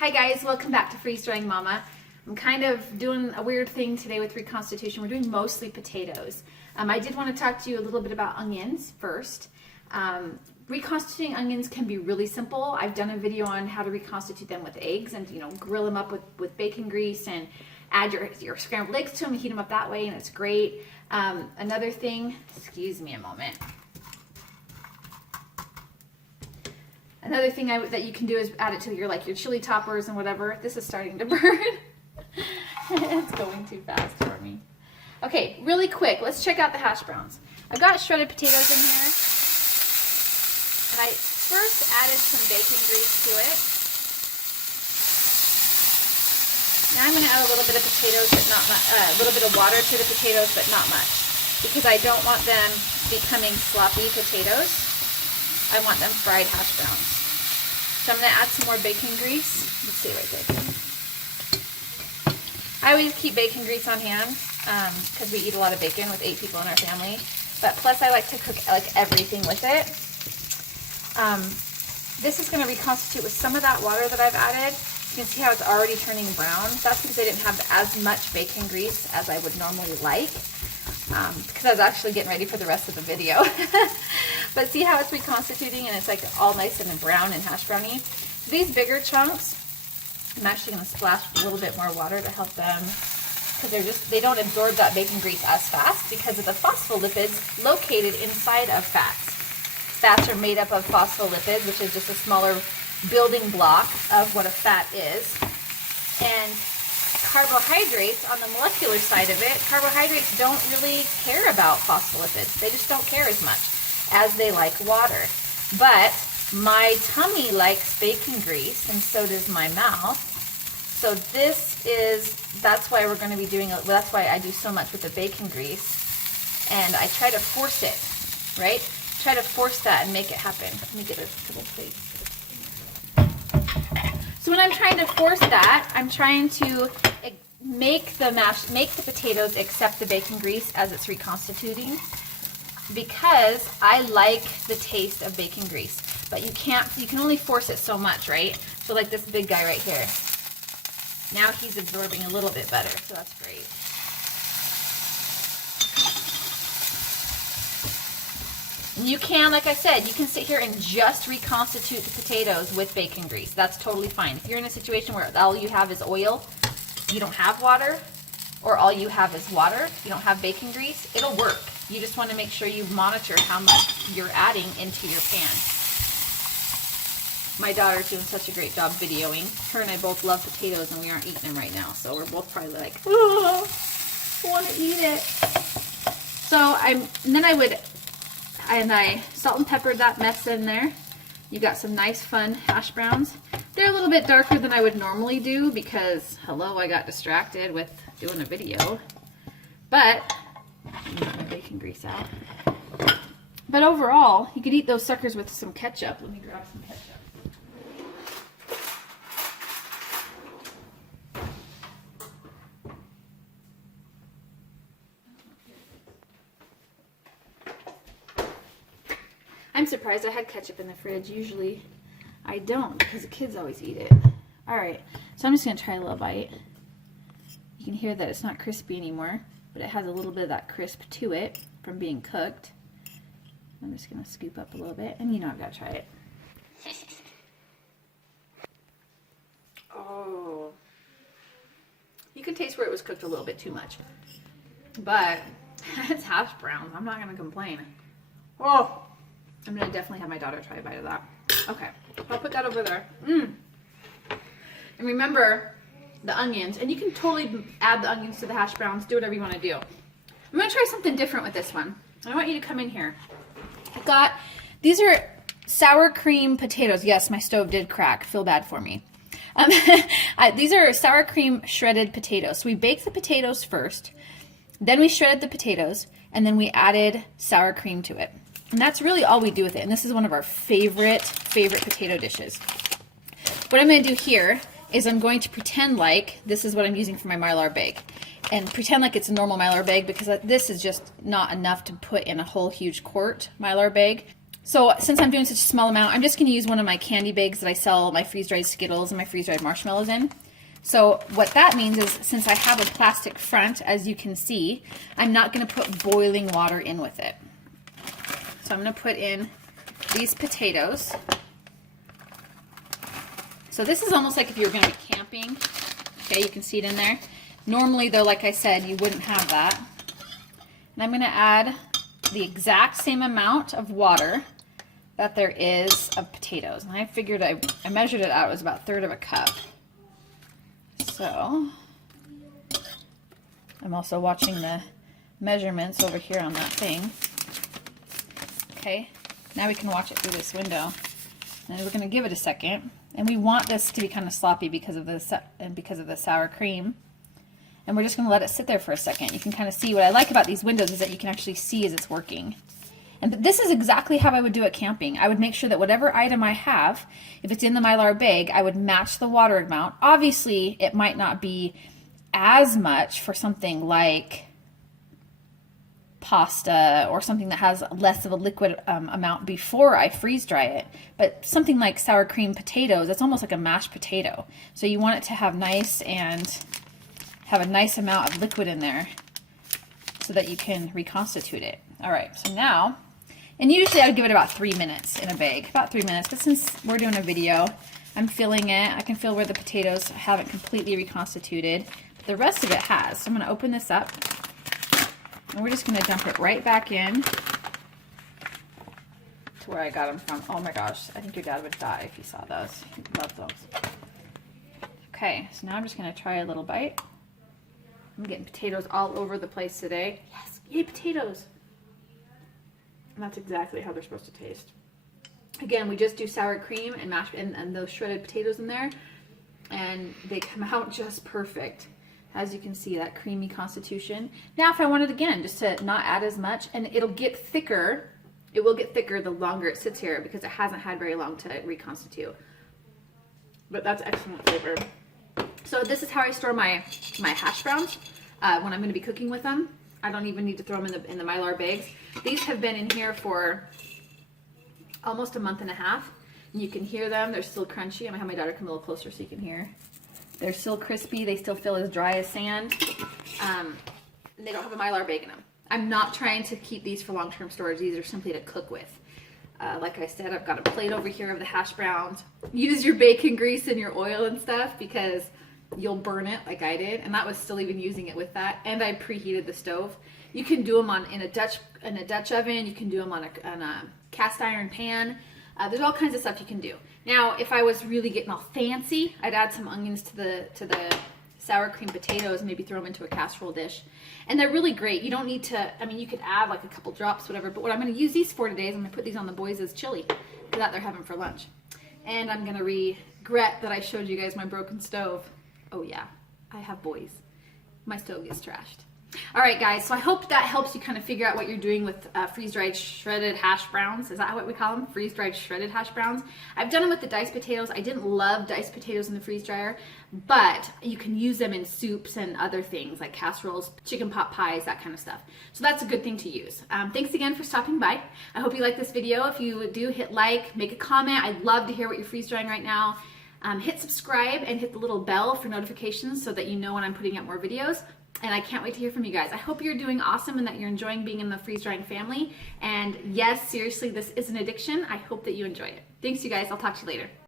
Hi guys, welcome back to Freeze Drying Mama. I'm kind of doing a weird thing today with Reconstitution. We're doing mostly potatoes. I did want to talk to you a little bit about onions first. Reconstituting onions can be really simple. I've done a video on how to reconstitute them with eggs and grill them up with bacon grease and add your scrambled eggs to them and heat them up that way, and it's great. Another thing, excuse me a moment. Another thing that you can do is add it to your chili toppers and whatever. This is starting to burn. It's going too fast for me. Okay, really quick, let's check out the hash browns. I've got shredded potatoes in here. And I first added some bacon grease to it. Now I'm going to add a little bit of potatoes, but not much, a little bit of water to the potatoes, but not much. Because I don't want them becoming sloppy potatoes. I want them fried hash browns. So I'm going to add some more bacon grease. Let's see right there. I always keep bacon grease on hand because we eat a lot of bacon with 8 people in our family. But plus I like to cook everything with it. This is going to reconstitute with some of that water that I've added. You can see how it's already turning brown. That's because I didn't have as much bacon grease as I would normally like. Because I was actually getting ready for the rest of the video. But see how it's reconstituting and it's like all nice and brown and hash browny. So these bigger chunks, I'm actually going to splash a little bit more water to help them, because they don't absorb that bacon grease as fast because of the phospholipids located inside of fats. Fats are made up of phospholipids, which is just a smaller building block of what a fat is. And carbohydrates, on the molecular side of it, carbohydrates don't really care about phospholipids. They just don't care as much as they like water. But my tummy likes bacon grease, and so does my mouth. So that's why we're going to be doing, that's why I do so much with the bacon grease. And I try to force it, right? Try to force that and make it happen. Let me get a couple plates. So when I'm trying to force that, I'm trying to make the potatoes accept the bacon grease as it's reconstituting, because I like the taste of bacon grease. But you can only force it so much, right? So like this big guy right here. Now he's absorbing a little bit better, so that's great. And you can, like I said, you can sit here and just reconstitute the potatoes with bacon grease. That's totally fine. If you're in a situation where all you have is oil, you don't have water, or all you have is water, you don't have bacon grease, it'll work. You just want to make sure you monitor how much you're adding into your pan. My daughter's doing such a great job videoing. Her and I both love potatoes, and we aren't eating them right now, so we're both probably like, oh, I want to eat it. So I salt and peppered that mess in there. You got some nice fun hash browns. They're a little bit darker than I would normally do because, hello, I got distracted with doing a video. But, let me get my bacon grease out. But overall, you could eat those suckers with some ketchup. Let me grab some ketchup. I'm surprised I had ketchup in the fridge. Usually I don't, because the kids always eat it. Alright, so I'm just going to try a little bite. You can hear that it's not crispy anymore, but it has a little bit of that crisp to it from being cooked. I'm just going to scoop up a little bit, and I've got to try it. Oh. You can taste where it was cooked a little bit too much. But it's hash browns. I'm not going to complain. Oh. I'm going to definitely have my daughter try a bite of that. Okay, I'll put that over there. And remember the onions, and you can totally add the onions to the hash browns, do whatever you want to do. I'm going to try something different with this one. I want you to come in here. These are sour cream potatoes. Yes, my stove did crack. Feel bad for me. These are sour cream shredded potatoes. So we baked the potatoes first, then we shredded the potatoes, and then we added sour cream to it. And that's really all we do with it. And this is one of our favorite potato dishes. What I'm going to do here is I'm going to pretend like this is what I'm using for my Mylar bag. And pretend like it's a normal Mylar bag, because this is just not enough to put in a whole huge quart Mylar bag. So since I'm doing such a small amount, I'm just going to use one of my candy bags that I sell my freeze-dried Skittles and my freeze-dried marshmallows in. So what that means is, since I have a plastic front, as you can see, I'm not going to put boiling water in with it. So I'm going to put in these potatoes. So this is almost like if you were going to be camping. Okay, you can see it in there. Normally though, like I said, you wouldn't have that. And I'm going to add the exact same amount of water that there is of potatoes. And I figured, I measured it out, it was about 1/3 of a cup. So I'm also watching the measurements over here on that thing. Okay, now we can watch it through this window. And we're going to give it a second. And we want this to be kind of sloppy because of the sour cream. And we're just going to let it sit there for a second. You can kind of see, what I like about these windows is that you can actually see as it's working. And this is exactly how I would do it camping. I would make sure that whatever item I have, if it's in the Mylar bag, I would match the water amount. Obviously, it might not be as much for something like pasta or something that has less of a liquid amount before I freeze dry it. But something like sour cream potatoes, it's almost like a mashed potato. So you want it to have nice and have a nice amount of liquid in there so that you can reconstitute it. All right, so now, and usually I would give it about 3 minutes in a bag, about 3 minutes, but since we're doing a video, I'm feeling it. I can feel where the potatoes haven't completely reconstituted, but the rest of it has. So I'm gonna open this up, and we're just gonna dump it right back in to where I got them from. Oh my gosh, I think your dad would die if he saw those. He loves those. Okay, so now I'm just gonna try a little bite. I'm getting potatoes all over the place today. Yes, yay, potatoes. And that's exactly how they're supposed to taste. Again, we just do sour cream and mashed and those shredded potatoes in there, and they come out just perfect. As you can see, that creamy constitution. Now, if I wanted, again, just to not add as much, and it'll get thicker. It will get thicker the longer it sits here because it hasn't had very long to reconstitute. But that's excellent flavor. So this is how I store my hash browns when I'm going to be cooking with them. I don't even need to throw them in the Mylar bags. These have been in here for almost a month and a half. And you can hear them. They're still crunchy. I'm going to have my daughter come a little closer so you can hear. They're still crispy. They still feel as dry as sand. And they don't have a Mylar bag in them. I'm not trying to keep these for long-term storage. These are simply to cook with. Like I said, I've got a plate over here of the hash browns. Use your bacon grease and your oil and stuff because you'll burn it like I did, and that was still even using it with that. And I preheated the stove. You can do them in a Dutch oven. You can do them on a cast iron pan. There's all kinds of stuff you can do. Now, if I was really getting all fancy, I'd add some onions to the sour cream potatoes, maybe throw them into a casserole dish. And they're really great. You don't need to, I mean, you could add like a couple drops, whatever, but what I'm going to use these for today is I'm going to put these on the boys as chili that they're having for lunch. And I'm going to regret that I showed you guys my broken stove. Oh yeah, I have boys. My stove gets trashed. All right, guys, so I hope that helps you kind of figure out what you're doing with freeze-dried shredded hash browns. Is that what we call them? Freeze-dried shredded hash browns. I've done them with the diced potatoes. I didn't love diced potatoes in the freeze dryer, but you can use them in soups and other things like casseroles, chicken pot pies, that kind of stuff. So that's a good thing to use. Thanks again for stopping by. I hope you like this video. If you do, hit like, make a comment. I'd love to hear what you're freeze-drying right now. Hit subscribe and hit the little bell for notifications so that you know when I'm putting out more videos. And I can't wait to hear from you guys. I hope you're doing awesome and that you're enjoying being in the freeze drying family. And yes, seriously, this is an addiction. I hope that you enjoy it. Thanks, you guys. I'll talk to you later.